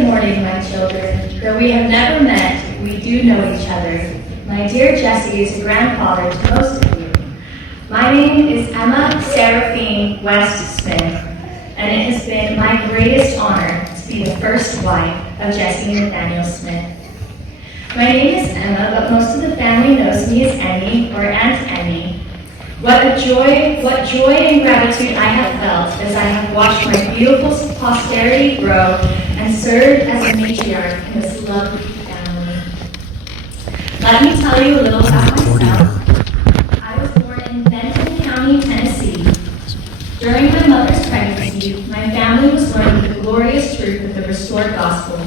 Good morning, my children. Though we have never met, we do know each other. My dear Jesse is a grandfather to most of you. My name is Emma Seraphine West Smith, and it has been my greatest honor to be the first wife of Jesse Nathaniel Smith. My name is Emma, but most of the family knows me as Emmy or Aunt Emmy. What joy and gratitude I have felt as I have watched my beautiful posterity grow and served as a matriarch in this lovely family. Let me tell you a little about myself. I was born in Benton County, Tennessee. During my mother's pregnancy, my family was learning the glorious truth of the restored gospel.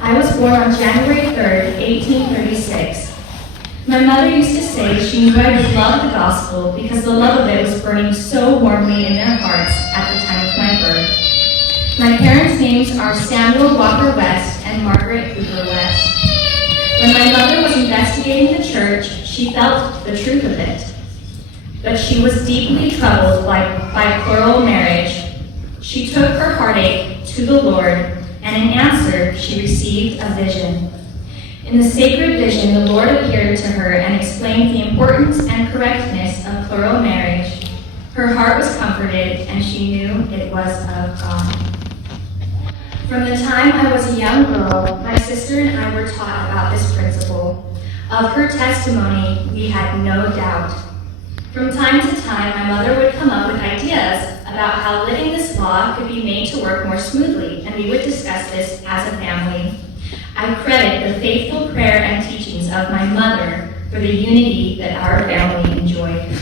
I was born on January 3rd, 1836. My mother used to say she knew I would love the gospel because the love of it was burning so warmly in their hearts at the time of my birth. My parents' names are Samuel Walker West and Margaret Hoover West. When my mother was investigating the church, she felt the truth of it. But she was deeply troubled by plural marriage. She took her heartache to the Lord, and in answer, she received a vision. In the sacred vision, the Lord appeared to her and explained the importance and correctness of plural marriage. Her heart was comforted, and she knew it was of God. From the time I was a young girl, my sister and I were taught about this principle. Of her testimony, we had no doubt. From time to time, my mother would come up with ideas about how living this law could be made to work more smoothly, and we would discuss this as a family. I credit the faithful prayer and teachings of my mother for the unity that our family enjoyed.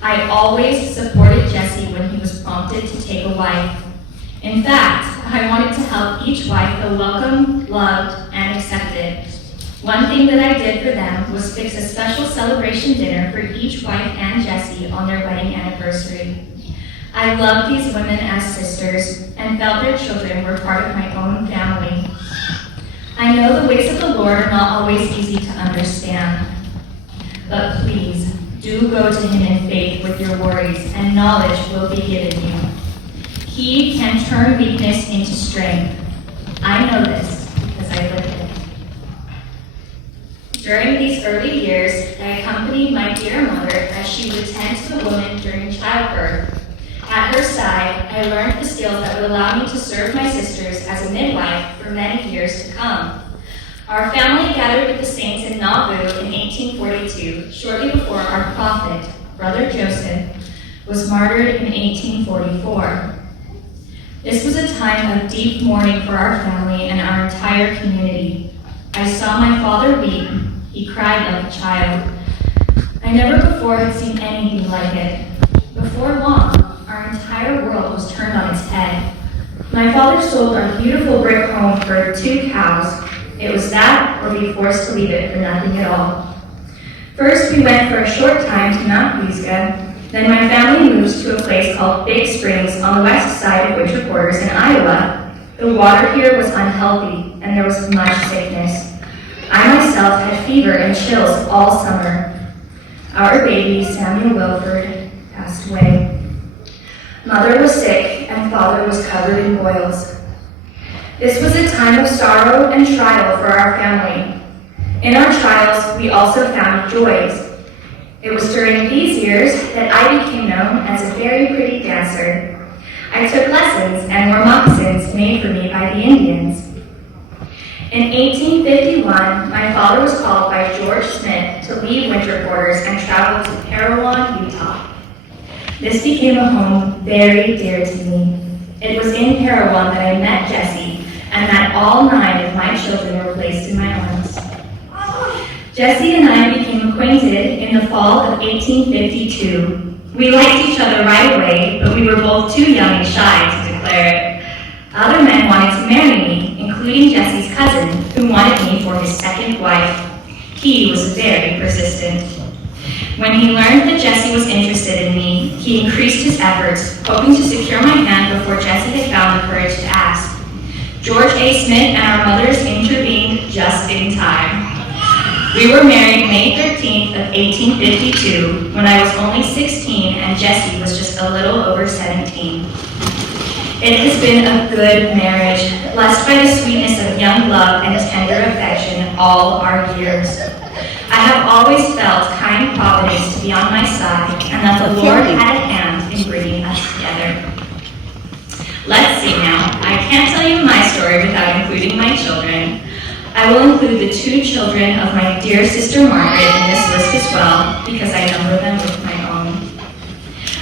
I always supported Jesse when he was prompted to take a wife. In fact, I wanted to help each wife feel welcome, loved, and accepted. One thing that I did for them was fix a special celebration dinner for each wife and Jesse on their wedding anniversary. I loved these women as sisters and felt their children were part of my own family. I know the ways of the Lord are not always easy to understand, but please do go to him in faith with your worries, and knowledge will be given you. He can turn weakness into strength. I know this because I lived it. During these early years, I accompanied my dear mother as she would tend to the woman during childbirth. At her side, I learned the skills that would allow me to serve my sisters as a midwife for many years to come. Our family gathered with the saints in Nauvoo in 1842, shortly before our prophet, Brother Joseph, was martyred in 1844. This was a time of deep mourning for our family and our entire community. I saw my father weep. He cried like a child. I never before had seen anything like it. Before long, our entire world was turned on its head. My father sold our beautiful brick home for 2 cows. It was that or be forced to leave it for nothing at all. First, we went for a short time to Mount Pisgah. Then my family moved to a place called Big Springs on the west side of Winter Quarters in Iowa. The water here was unhealthy, and there was much sickness. I myself had fever and chills all summer. Our baby, Samuel Wilford, passed away. Mother was sick, and father was covered in boils. This was a time of sorrow and trial for our family. In our trials, we also found joys. It was during these years that I became known as a very pretty dancer. I took lessons and wore moccasins made for me by the Indians. In 1851, my father was called by George Smith to leave Winter Quarters and travel to Parowan, Utah. This became a home very dear to me. It was in Parowan that I met Jesse, and that all 9 of my children were placed in my arms. Jesse and I became acquainted in the fall of 1852. We liked each other right away, but we were both too young and shy to declare it. Other men wanted to marry me, including Jesse's cousin, who wanted me for his second wife. He was very persistent. When he learned that Jesse was interested in me, he increased his efforts, hoping to secure my hand before Jesse had found the courage to ask. George A. Smith and our mothers intervened just in time. We were married May 13th of 1852, when I was only 16 and Jesse was just a little over 17. It has been a good marriage, blessed by the sweetness of young love and tender affection all our years. I have always felt kind providence to be on my side, and that the Lord had a hand in bringing us together. Let's see now. I can't tell you my story without including my children. I will include the 2 children of my dear sister Margaret in this list as well, because I number them with my own.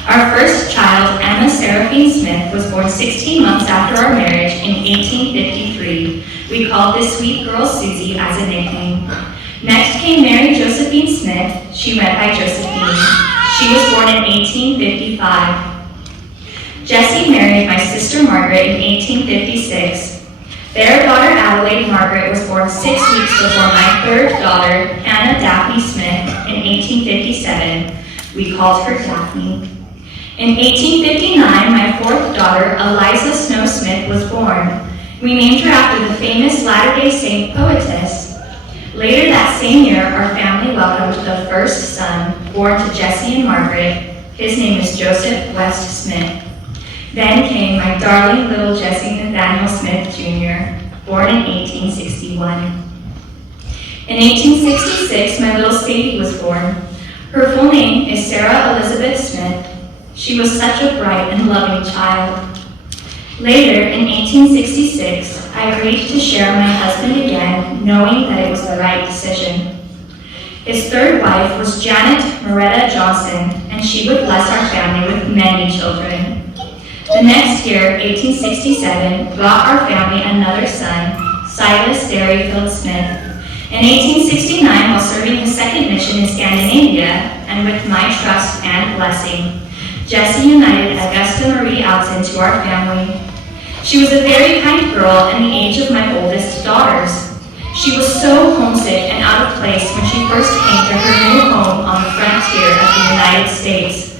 Our first child, Emma Seraphine Smith, was born 16 months after our marriage in 1853. We called this sweet girl Susie as a nickname. Next came Mary Josephine Smith. She went by Josephine. She was born in 1855. Jessie married my sister Margaret in 1856. Their daughter Adelaide Margaret was born 6 weeks before my third daughter, Anna Daphne Smith, in 1857. We called her Daphne. In 1859, my fourth daughter, Eliza Snow Smith, was born. We named her after the famous Latter-day Saint poetess. Later that same year, our family welcomed the first son, born to Jessie and Margaret. His name is Joseph West Smith. Then came my darling little Jessie Nathaniel Smith Jr., born in 1861. In 1866, my little Sadie was born. Her full name is Sarah Elizabeth Smith. She was such a bright and loving child. Later, in 1866, I agreed to share my husband again, knowing that it was the right decision. His third wife was Janet Moretta Johnson, and she would bless our family with many children. The next year, 1867, brought our family another son, Silas Derryfield Smith. In 1869, while serving his second mission in Scandinavia, and with my trust and blessing, Jessie united Augusta Marie Alton to our family. She was a very kind girl and the age of my oldest daughters. She was so homesick and out of place when she first came to her new home on the frontier of the United States.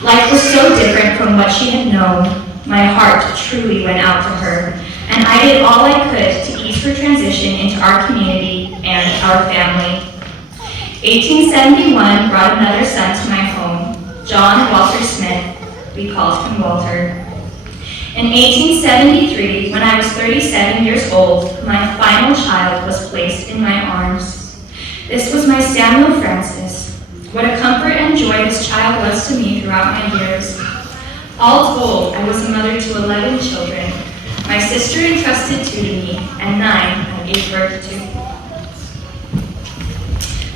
Life was so different from what she had known. My heart truly went out to her, and I did all I could to ease her transition into our community and our family. 1871 brought another son to my home, John Walter Smith. We called him Walter. In 1873, when I was 37 years old, my final child was placed in my arms. This was my Samuel Francis. What a comfort and joy this child was to me throughout my years. All told, I was a mother to 11 children. My sister entrusted 2 to me, and 9 I gave birth to.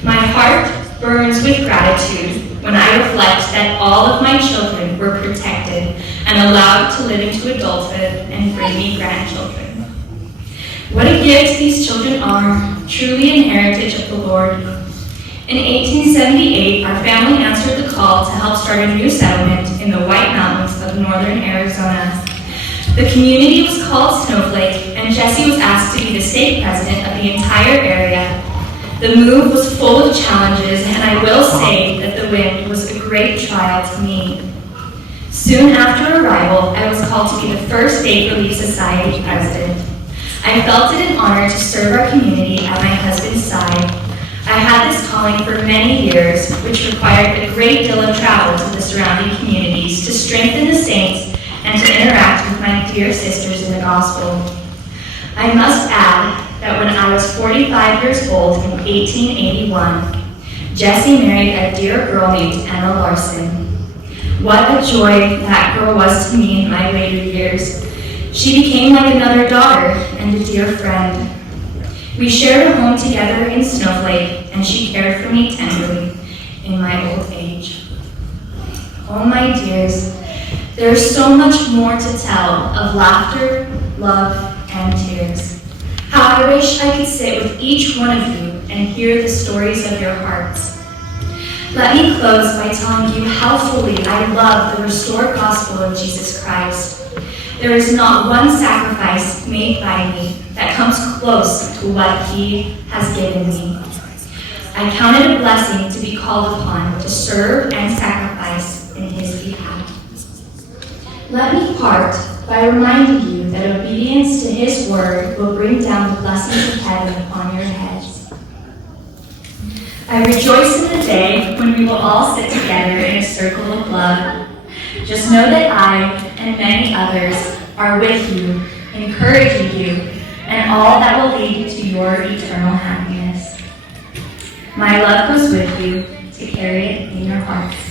My heart burns with gratitude when I reflect that all of my children were protected and allowed to live into adulthood and bring me grandchildren. What a gift these children are, truly an heritage of the Lord. In 1878, our family answered the call to help start a new settlement in the White Mountains of northern Arizona. The community was called Snowflake, and Jessie was asked to be the stake president of the entire area. The move was full of challenges, and I will say that the wind was a great trial to me. Soon after arrival, I was called to be the first State Relief Society president. I felt it an honor to serve our community at my husband's side. I had this calling for many years, which required a great deal of travel to the surrounding communities to strengthen the saints and to interact with my dear sisters in the gospel. I must add that when I was 45 years old in 1881, Jessie married a dear girl named Emma Larson. What a joy that girl was to me in my later years. She became like another daughter and a dear friend. We shared a home together in Snowflake, and she cared for me tenderly in my old age. Oh, my dears, there's so much more to tell of laughter, love, and tears. How I wish I could sit with each one of you and hear the stories of your hearts. Let me close by telling you how fully I love the restored gospel of Jesus Christ. There is not one sacrifice made by me that comes close to what he has given me. I count it a blessing to be called upon to serve and sacrifice in his behalf. Let me part by reminding you that obedience to his word will bring down the blessings of heaven upon your heads. I rejoice in the day when we will all sit together in a circle of love. Just know that I and many others are with you, encouraging you, and all that will lead to your eternal happiness. My love goes with you to carry it in your hearts.